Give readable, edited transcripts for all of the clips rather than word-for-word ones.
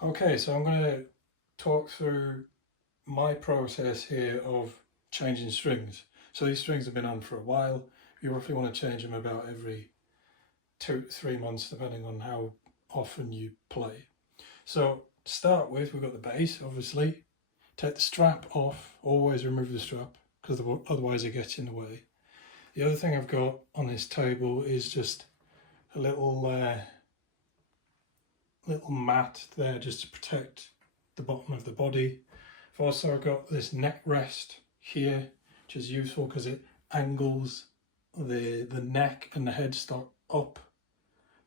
Okay, so I'm going to talk through my process here of changing strings. So these strings have been on for a while. You roughly want to change them about every 2 to 3 months, depending on how often you play. So to start with, we've got the bass, obviously. Take the strap off, always remove the strap, because otherwise it gets in the way. The other thing I've got on this table is just a little mat there just to protect the bottom of the body. I've also got this neck rest here, which is useful because it angles the neck and the headstock up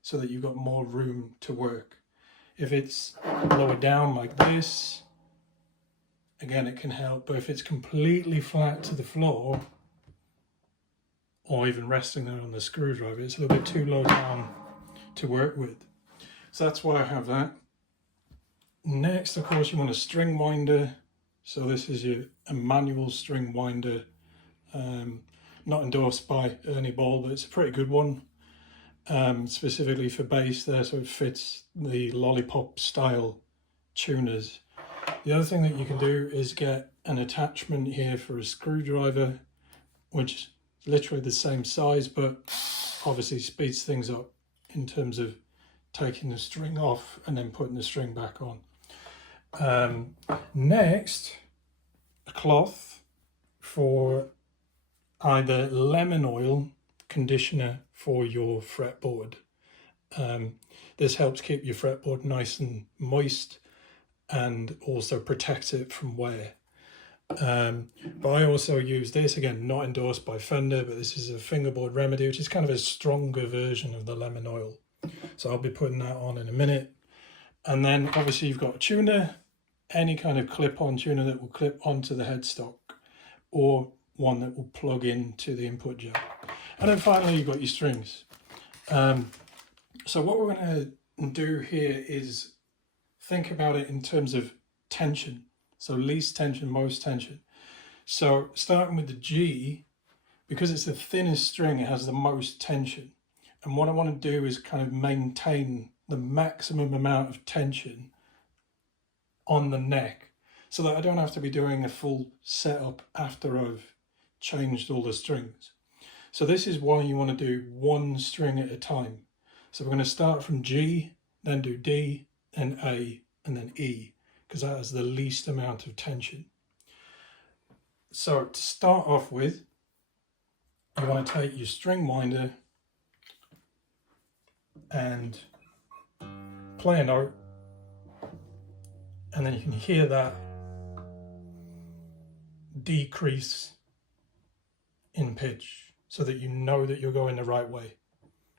so that you've got more room to work. If it's lower down like this, again it can help, but if it's completely flat to the floor or even resting there on the screwdriver, it's a little bit too low down to work with. So that's why I have that. Next, of course, you want a string winder. So this is a manual string winder, not endorsed by Ernie Ball, but it's a pretty good one, specifically for bass there, so it fits the lollipop style tuners. The other thing that you can do is get an attachment here for a screwdriver, which is literally the same size, but obviously speeds things up in terms of taking the string off and then putting the string back on. Next, a cloth for either lemon oil conditioner for your fretboard. This helps keep your fretboard nice and moist and also protects it from wear. But I also use this, again, not endorsed by Fender, but this is a fingerboard remedy, which is kind of a stronger version of the lemon oil. So I'll be putting that on in a minute. And then obviously you've got a tuner, any kind of clip-on tuner that will clip onto the headstock or one that will plug into the input jack. And then finally you've got your strings. So what we're going to do here is think about it in terms of tension. So least tension, most tension. So starting with the G, because it's the thinnest string, it has the most tension. And what I want to do is kind of maintain the maximum amount of tension on the neck so that I don't have to be doing a full setup after I've changed all the strings. So this is why you want to do one string at a time. So we're going to start from G, then do D, then A, and then E, because that has the least amount of tension. So to start off with, you want to take your string winder and play a note, and then you can hear that decrease in pitch so that you know that you're going the right way.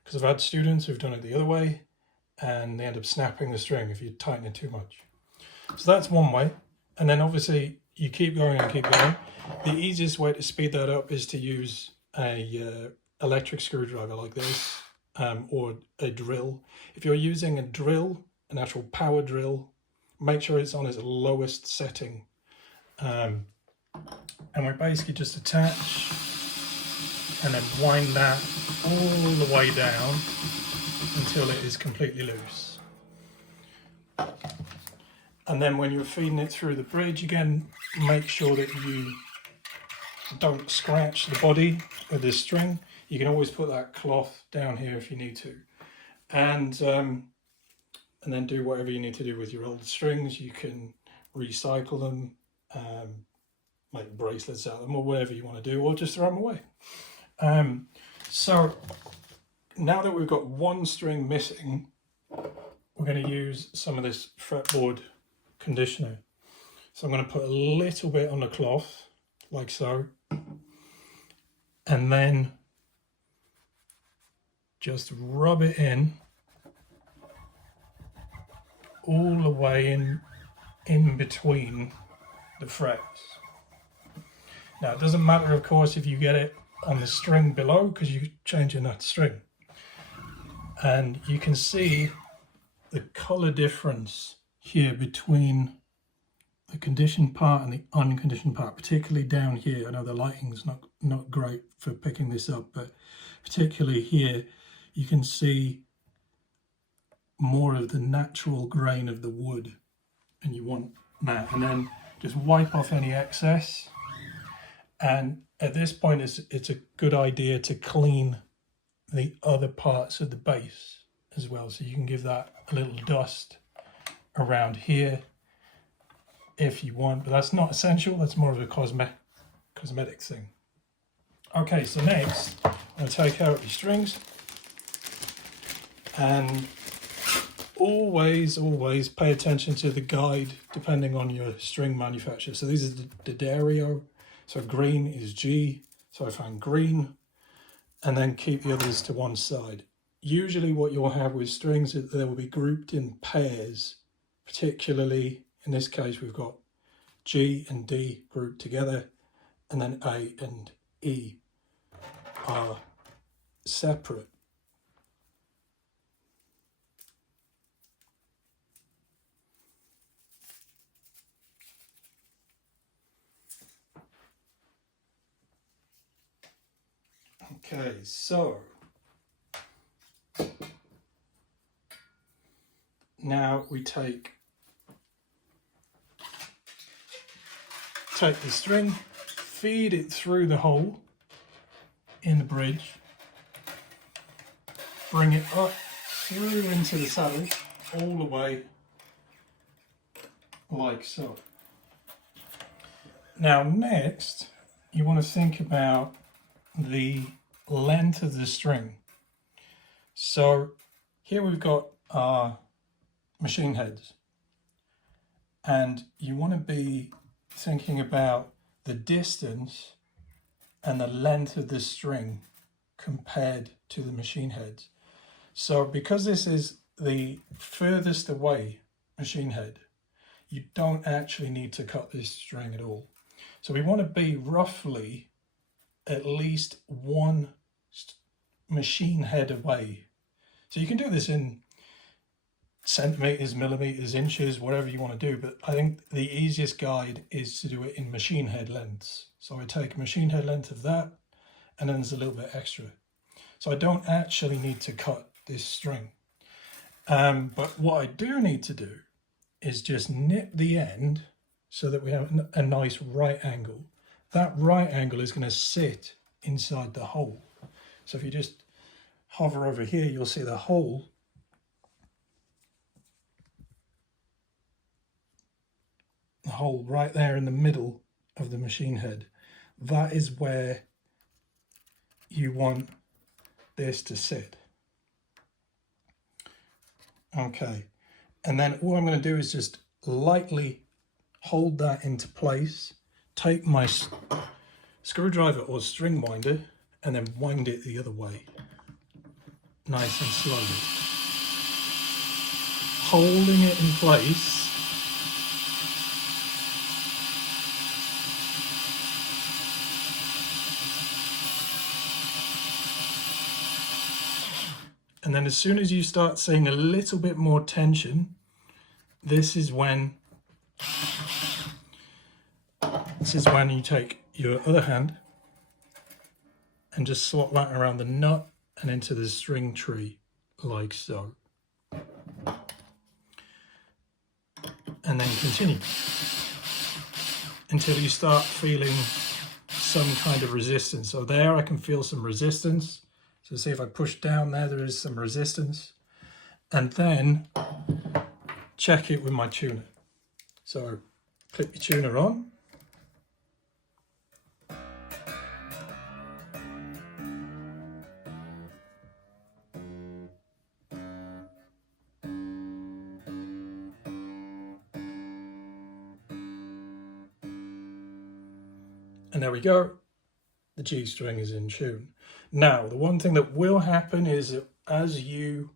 Because I've had students who've done it the other way and they end up snapping the string if you tighten it too much. So that's one way. And then obviously you keep going and keep going. The easiest way to speed that up is to use a electric screwdriver like this, or a drill. If you're using a drill, an actual power drill, make sure it's on its lowest setting. And we basically just attach and then wind that all the way down until it is completely loose. And then when you're feeding it through the bridge, again, make sure that you don't scratch the body with this string. You can always put that cloth down here if you need to. And then do whatever you need to do with your old strings. You can recycle them, make bracelets out of them, or whatever you want to do, or just throw them away. So now that we've got one string missing, we're going to use some of this fretboard conditioner. So I'm going to put a little bit on the cloth, like so, and then just rub it in all the way in between the frets. Now it doesn't matter, of course, if you get it on the string below, because you're changing that string. And you can see the color difference here between the conditioned part and the unconditioned part, particularly down here. I know the lighting's not great for picking this up, but particularly here you can see more of the natural grain of the wood and you want that, and then just wipe off any excess. And at this point it's a good idea to clean the other parts of the base as well, so you can give that a little dust around here if you want, but that's not essential. That's more of a cosmetic thing. Okay, so next I'm going to take out your strings, and always pay attention to the guide depending on your string manufacturer. So these are the D'Addario, so green is G, so I find green, and then keep the others to one side. Usually what you'll have with strings is they will be grouped in pairs, particularly in this case we've got G and D grouped together, and then A and E are separate. Okay, so now we take the string, feed it through the hole in the bridge, bring it up through into the saddle all the way like so. Now next you want to think about the length of the string. So here we've got our machine heads, and you want to be thinking about the distance and the length of the string compared to the machine heads. So because this is the furthest away machine head, you don't actually need to cut this string at all. So we want to be roughly at least one machine head away. So you can do this in centimeters, millimeters, inches, whatever you want to do, but I think the easiest guide is to do it in machine head lengths. So I take a machine head length of that, and then there's a little bit extra. So I don't actually need to cut this string. But what I do need to do is just nip the end so that we have a nice right angle. That right angle is going to sit inside the hole. So if you just hover over here, you'll see the hole right there in the middle of the machine head. That is where you want this to sit. Okay, and then all I'm going to do is just lightly hold that into place, take my screwdriver or string winder, and then wind it the other way, nice and slowly, holding it in place. And then as soon as you start seeing a little bit more tension, this is when you take your other hand and just slot that around the nut and into the string tree like so. And then continue until you start feeling some kind of resistance. So there I can feel some resistance. So see if I push down there is some resistance. And then check it with my tuner. So clip your tuner on. And there we go, the G string is in tune. Now, the one thing that will happen is that as you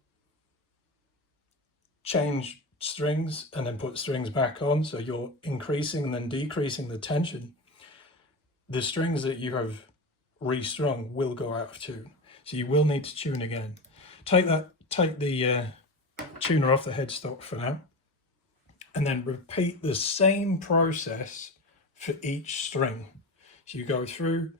change strings and then put strings back on, so you're increasing and then decreasing the tension, the strings that you have restrung will go out of tune. So you will need to tune again. Take the tuner off the headstock for now, and then repeat the same process for each string. So you go through,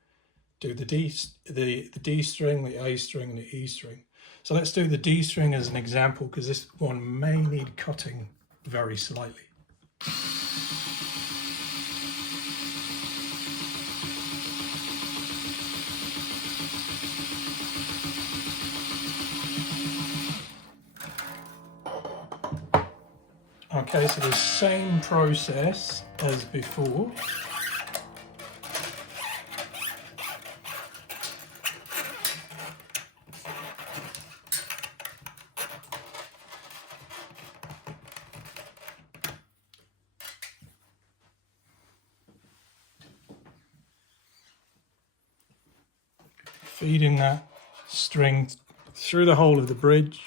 do the D string, the A string, and the E string. So let's do the D string as an example, because this one may need cutting very slightly. Okay, so the same process as before. Feeding that string through the hole of the bridge.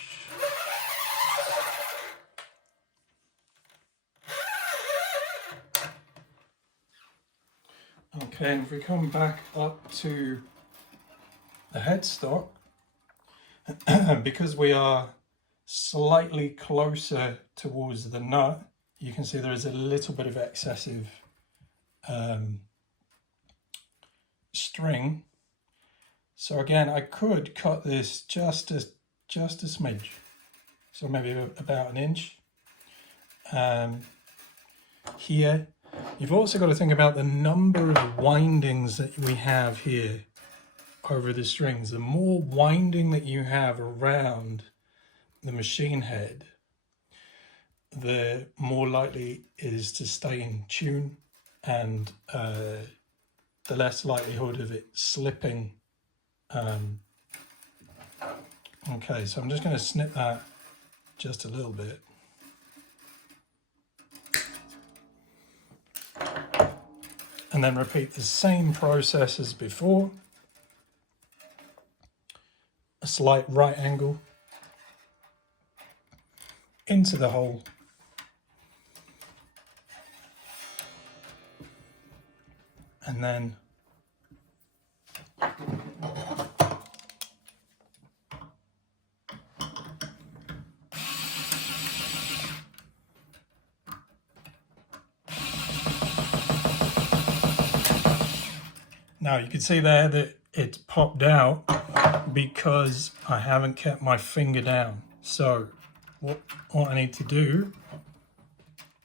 Okay, and if we come back up to the headstock, because we are slightly closer towards the nut, you can see there is a little bit of excessive string. So again, I could cut this just a smidge, so maybe about an inch. Here, you've also got to think about the number of windings that we have here over the strings. The more winding that you have around the machine head, the more likely it is to stay in tune, and the less likelihood of it slipping. Okay, so I'm just going to snip that just a little bit. And then repeat the same process as before. A slight right angle into the hole. And then now you can see there that it's popped out because I haven't kept my finger down. So what I need to do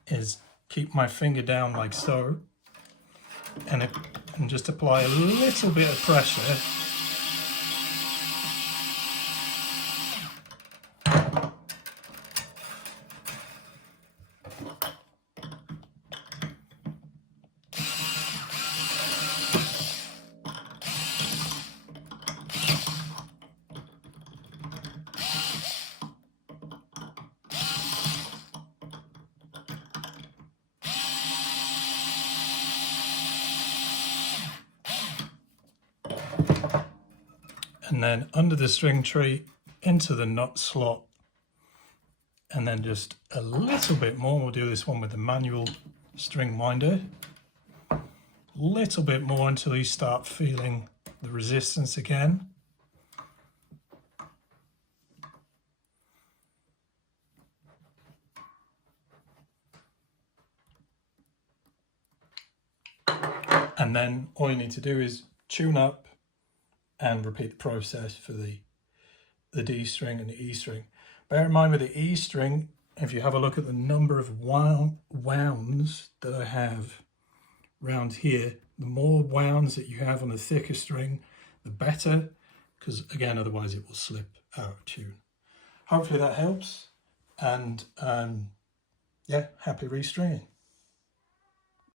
is keep my finger down like so, and just apply a little bit of pressure. And then under the string tree into the nut slot, and then just a little bit more. We'll do this one with the manual string winder. Little bit more until you start feeling the resistance again. And then all you need to do is tune up and repeat the process for the D string and the E string. Bear in mind with the E string, if you have a look at the number of wounds that I have around here, the more wounds that you have on a thicker string, the better, because again, otherwise it will slip out of tune. Hopefully that helps, and yeah, happy restringing.